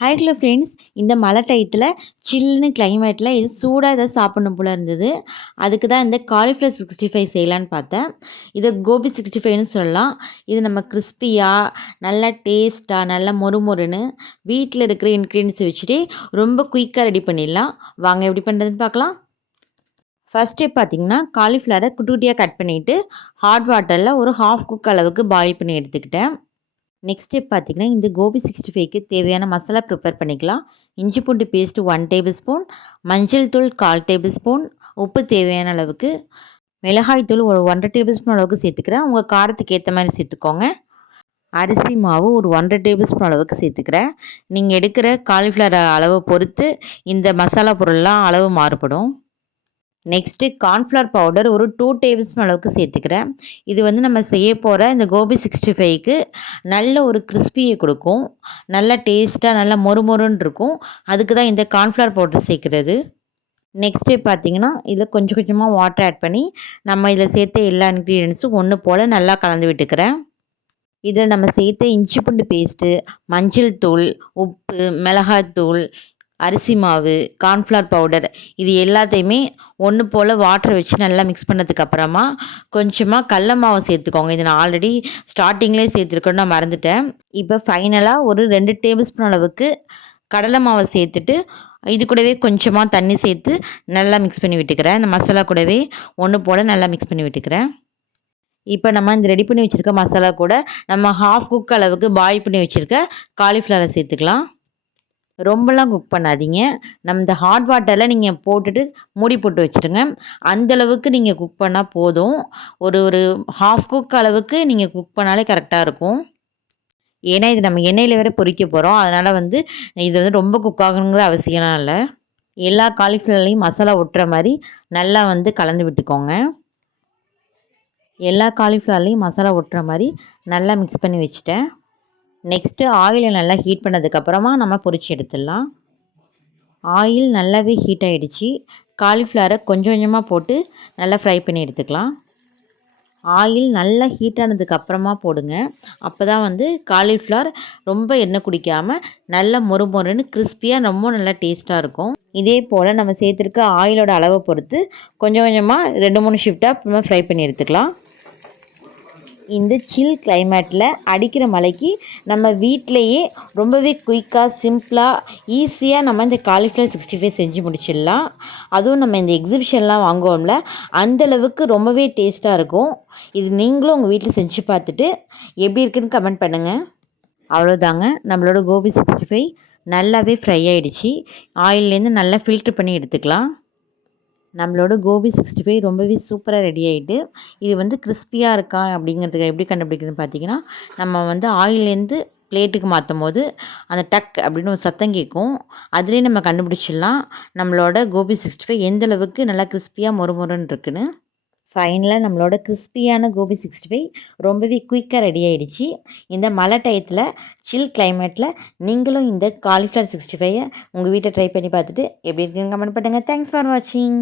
Hi hello friends இந்த மழை டயத்தில் சில்லுன்னு கிளைமேட்டில் இது சூடாக ஏதாவது சாப்பிட்ணும் போல் இருந்தது. அதுக்கு தான் இந்த காலிஃப்ளவர் சிக்ஸ்டி ஃபைவ் செய்யலான்னு பார்த்தேன். இதை கோபி சிக்ஸ்டி ஃபைவ்னு சொல்லலாம். இது நம்ம கிறிஸ்பியாக நல்லா டேஸ்ட்டாக நல்லா மொறு மொறுன்னு வீட்டில் இருக்கிற இன்க்ரீடியன்ஸை வச்சுட்டு ரொம்ப குயிக்காக ரெடி பண்ணிடலாம். வாங்க எப்படி பண்ணுறதுன்னு பார்க்கலாம். ஃபஸ்ட்டு பார்த்திங்கன்னா பார்த்தீங்கன்னா காலிஃப்ளவரை குட்டி குட்டியாக கட் பண்ணிவிட்டு ஹாட் வாட்டரில் ஒரு ஹாஃப் குக் அளவுக்கு பாயில் பண்ணி எடுத்துக்கிட்டேன். நெக்ஸ்ட் ஸ்டெப் பார்த்திங்கன்னா இந்த கோபி சிக்ஸ்டி ஃபைவ்க்கு தேவையான மசாலா ப்ரிப்பேர் பண்ணிக்கலாம். இஞ்சி பூண்டு பேஸ்ட்டு ஒன் டேபிள் ஸ்பூன் மஞ்சள் தூள் கால் டேபிள் ஸ்பூன் உப்பு தேவையான அளவுக்கு மிளகாய் தூள் ஒரு ஒன்றரை டேபிள் ஸ்பூன் அளவுக்கு சேர்த்துக்கிறேன். உங்கள் காரத்துக்கு ஏற்ற மாதிரி சேர்த்துக்கோங்க. அரிசி மாவு ஒரு ஒன்றரை டேபிள் ஸ்பூன் அளவுக்கு சேர்த்துக்கிறேன். நீங்கள் எடுக்கிற காலிஃப்ளவர் அளவை பொறுத்து இந்த மசாலா பொருள்லாம் அளவு மாறுபடும். நெக்ஸ்ட்டு கார்ன்ஃப்ளவர் பவுடர் ஒரு டூ டேபிள் ஸ்பூன் அளவுக்கு சேர்த்துக்கிறேன். இது வந்து நம்ம செய்ய போகிற இந்த கோபி சிக்ஸ்டி ஃபைவ்க்கு நல்ல ஒரு கிறிஸ்பியை கொடுக்கும். நல்ல டேஸ்ட்டாக நல்ல மொறு மொறுன்னு இருக்கும். அதுக்கு தான் இந்த கார்ன்ஃப்ளவர் பவுடர் சேர்க்குறது. நெக்ஸ்ட்டு பார்த்தீங்கன்னா இதில் கொஞ்சம் கொஞ்சமாக வாட்டர் ஆட் பண்ணி நம்ம இதில் சேர்த்த எல்லா இன்க்ரீடியன்ஸும் ஒன்று போல் நல்லா கலந்து விட்டுக்கிறேன். இதில் நம்ம சேர்த்த இஞ்சி பூண்டு பேஸ்ட்டு மஞ்சள் தூள் உப்பு மிளகாய்த்தூள் அரிசி மாவு கார்ன்ஃப்ளவர் பவுடர் இது எல்லாத்தையுமே ஒன்று போல் வாட்டரை வச்சு நல்லா மிக்ஸ் பண்ணதுக்கு அப்புறமா கொஞ்சமாக கடல மாவு சேர்த்துக்கோங்க. இது நான் ஆல்ரெடி ஸ்டார்டிங்லேயே சேர்த்துருக்கேன்னு நான் மறந்துட்டேன். இப்போ ஃபைனலாக ஒரு ரெண்டு டேபிள் ஸ்பூன் அளவுக்கு கடலை மாவை சேர்த்துட்டு இது கூடவே கொஞ்சமாக தண்ணி சேர்த்து நல்லா மிக்ஸ் பண்ணி விட்டுக்கிறேன். இந்த மசாலா கூடவே ஒன்று போல் நல்லா மிக்ஸ் பண்ணி விட்டுக்கிறேன். இப்போ நம்ம இந்த ரெடி பண்ணி வச்சுருக்க மசாலா கூட நம்ம ஹாஃப் குக் அளவுக்கு பாயில் பண்ணி வச்சுருக்க காலிஃப்ளவரை சேர்த்துக்கலாம். ரொம்பலாம் குக் பண்ணாதீங்க. நம்ம இந்த ஹாட் வாட்டரில் நீங்கள் போட்டுட்டு மூடி போட்டு வச்சுருங்க அந்தளவுக்கு நீங்கள் குக் பண்ணால் போதும். ஒரு ஒரு ஹாஃப் குக் அளவுக்கு நீங்கள் குக் பண்ணாலே கரெக்டாக இருக்கும். ஏன்னா இது நம்ம எண்ணெயில் வேறு பொறிக்க போகிறோம் அதனால் வந்து இது வந்து ரொம்ப குக் ஆகணுங்கிற அவசியம்லாம் இல்லை. எல்லா காலிஃப்ளவர்லேயும் மசாலா ஒட்டுற மாதிரி நல்லா வந்து கலந்து விட்டுக்கோங்க. எல்லா காலிஃப்ளவர்லேயும் மசாலா ஒட்டுற மாதிரி நல்லா மிக்ஸ் பண்ணி வச்சுட்டேன். நெக்ஸ்ட்டு ஆயிலை நல்லா ஹீட் பண்ணதுக்கப்புறமா நம்ம பொறிச்சு எடுத்துடலாம். ஆயில் நல்லாவே ஹீட் ஆகிடுச்சு காலிஃப்ளவரை கொஞ்சம் கொஞ்சமாக போட்டு நல்லா ஃப்ரை பண்ணி எடுத்துக்கலாம். ஆயில் நல்லா ஹீட் ஆனதுக்கப்புறமா போடுங்க. அப்போ தான் வந்து காலிஃப்ளவர் ரொம்ப எண்ணெய் குடிக்காமல் நல்ல மொறு மொறுன்னு கிறிஸ்பியாக ரொம்ப நல்லா டேஸ்ட்டாக இருக்கும். இதே போல் நம்ம சேர்த்துருக்க ஆயிலோட அளவை பொறுத்து கொஞ்சம் கொஞ்சமாக ரெண்டு மூணு ஷிஃப்டாக ஃப்ரை பண்ணி எடுத்துக்கலாம். இந்த சில் கிளைமேட்டில் அடிக்கிற மழைக்கு நம்ம வீட்டிலையே ரொம்பவே குயிக்காக சிம்பிளாக ஈஸியாக நம்ம இந்த காலிஃப்ளவர் சிக்ஸ்டி ஃபைவ் செஞ்சு முடிச்சிடலாம். அதுவும் நம்ம இந்த எக்ஸிபிஷன்லாம் வாங்குவோம்ல அந்தளவுக்கு ரொம்பவே டேஸ்ட்டாக இருக்கும். இது நீங்களும் உங்கள் வீட்டில் செஞ்சு பார்த்துட்டு எப்படி இருக்குன்னு கமெண்ட் பண்ணுங்கள் அவ்வளோதாங்க நம்மளோட கோபி சிக்ஸ்டி ஃபைவ் நல்லாவே ஃப்ரை ஆகிடுச்சி ஆயிலேருந்து நல்லா ஃபில்ட்ரு பண்ணி எடுத்துக்கலாம். நம்மளோட கோபி சிக்ஸ்டி ஃபைவ் ரொம்பவே சூப்பராக ரெடி ஆகிட்டு இது வந்து கிறிஸ்பியாக இருக்கா அப்படிங்கிறதுக்கு எப்படி கண்டுபிடிக்கிறதுன்னு பார்த்தீங்கன்னா நம்ம வந்து ஆயிலேருந்து பிளேட்டுக்கு மாற்றும் போது அந்த டக் அப்படின்னு ஒரு சத்தம் கேட்கும். அதுலேயே நம்ம கண்டுபிடிச்சிடலாம் நம்மளோட கோபி சிக்ஸ்டி ஃபைவ் எந்தளவுக்கு நல்லா கிறிஸ்பியாக மொறுமொறுன்னு இருக்குன்னு. ஃபைனலாக நம்மளோட கிறிஸ்பியான கோபி சிக்ஸ்டி ஃபைவ் ரொம்பவே குயிக்காக ரெடி ஆகிடுச்சு இந்த மழை டயத்தில் சில் கிளைமேட்டில் நீங்களும் இந்த காலிஃப்ளவர் சிக்ஸ்டி ஃபைவை உங்கள் வீட்டை ட்ரை பண்ணி பார்த்துட்டு எப்படி இருக்குன்னு கமெண்ட் பண்ணுங்கள் தேங்க்ஸ் ஃபார் வாட்சிங்